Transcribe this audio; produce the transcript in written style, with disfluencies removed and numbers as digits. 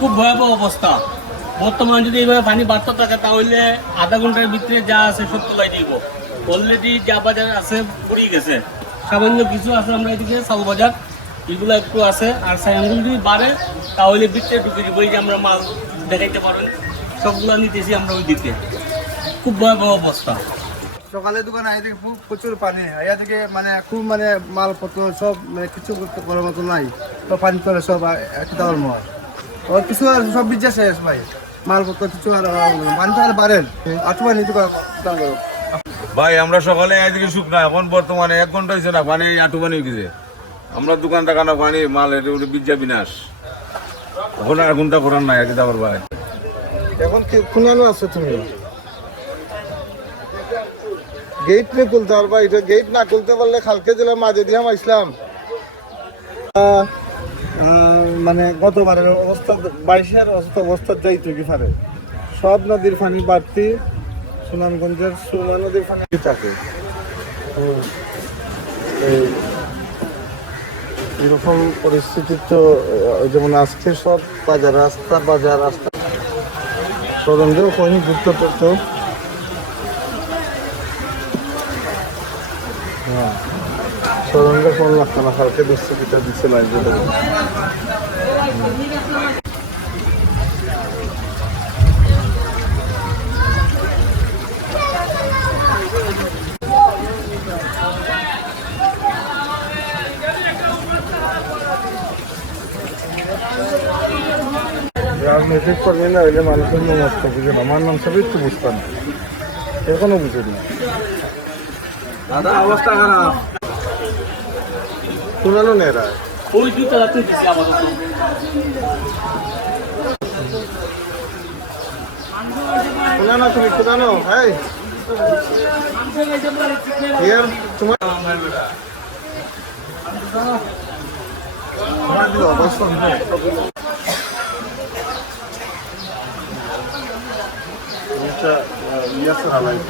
খুব ভয়াবহ অবস্থা। বর্তমানে যদি এইভাবে পানি বাড়তে থাকে তাহলে আধা ঘন্টার ভিতরে যা আছে সব তোলাই দিব। অলরেডি যা বাজার আছে পড়িয়ে গেছে, সামান্য কিছু আছে আমরা এদিকে চাল বাজার এগুলো একটু আছে। আর সাইনগুলো যদি বাড়ে তাহলে ভিতরে ঢুকে দিব। এই যে আমরা মাল দেখাইতে পারেন সবগুলো নিতেছি আমরা ওই দিকে। খুব ভয়াবহ অবস্থা। সকালে দোকানে আই থেকে প্রচুর পানি, আইয়া থেকে মানে খুব মানে মালপত্র সব মানে কিছু করতে করার মতো নাই, তো পানি চলে সব কিতাবার মর ওর কিছু আর সব বিদ্যা শেষ ভাই, মালপত্র কিছু আর পানি তো আর বাড়েন আটু পানি তো ভাই আমরা সকালে এদিকে শুকনা, এখন বর্তমানে 1 ঘন্টা হয়েছে না পানি আটু পানি গেছে। আমরা দোকান টাকানো পানি মাল এটা বিদ্যা বিনাশ, এখন আর ঘন্টা করার নাই একদম আমার ভাই। এখন কোনানো আছে তুমি গেট নিয়ে খুলতে পারবা, এটা গেট না খুলতে পারলে খালকে জেলা মাঝে দিয়ে ইসলাম মানে গতবারের অবস্থা 22-এর অবস্থা যাইতো কি পারে। সব নদীর পানি বাড়তি, সুনামগঞ্জের সুরমা নদীর পানি থাকে। এরকম পরিস্থিতি তো যেমন আজকে সব বাজার রাস্তা সরঞ্জাম কোন যুক্ত করতো। হ্যাঁ সরঞ্জাম কোন লাগতো না, কালকে দিচ্ছে কিটা দিচ্ছে লাইন রাজনৈতিক কর্মী না হইলে মানুষের নমস্ত বুঝে না, আমার নাম সবই তো বুঝতাম না, এখনো বুঝে না। দাদা অবস্থা খারাপ, শোনানো নেরা ওই দুইটা রাতে দিছি আপাতত। শোনানো তুমি শোনানো ভাই তোমার অবস্থা ياسر عليك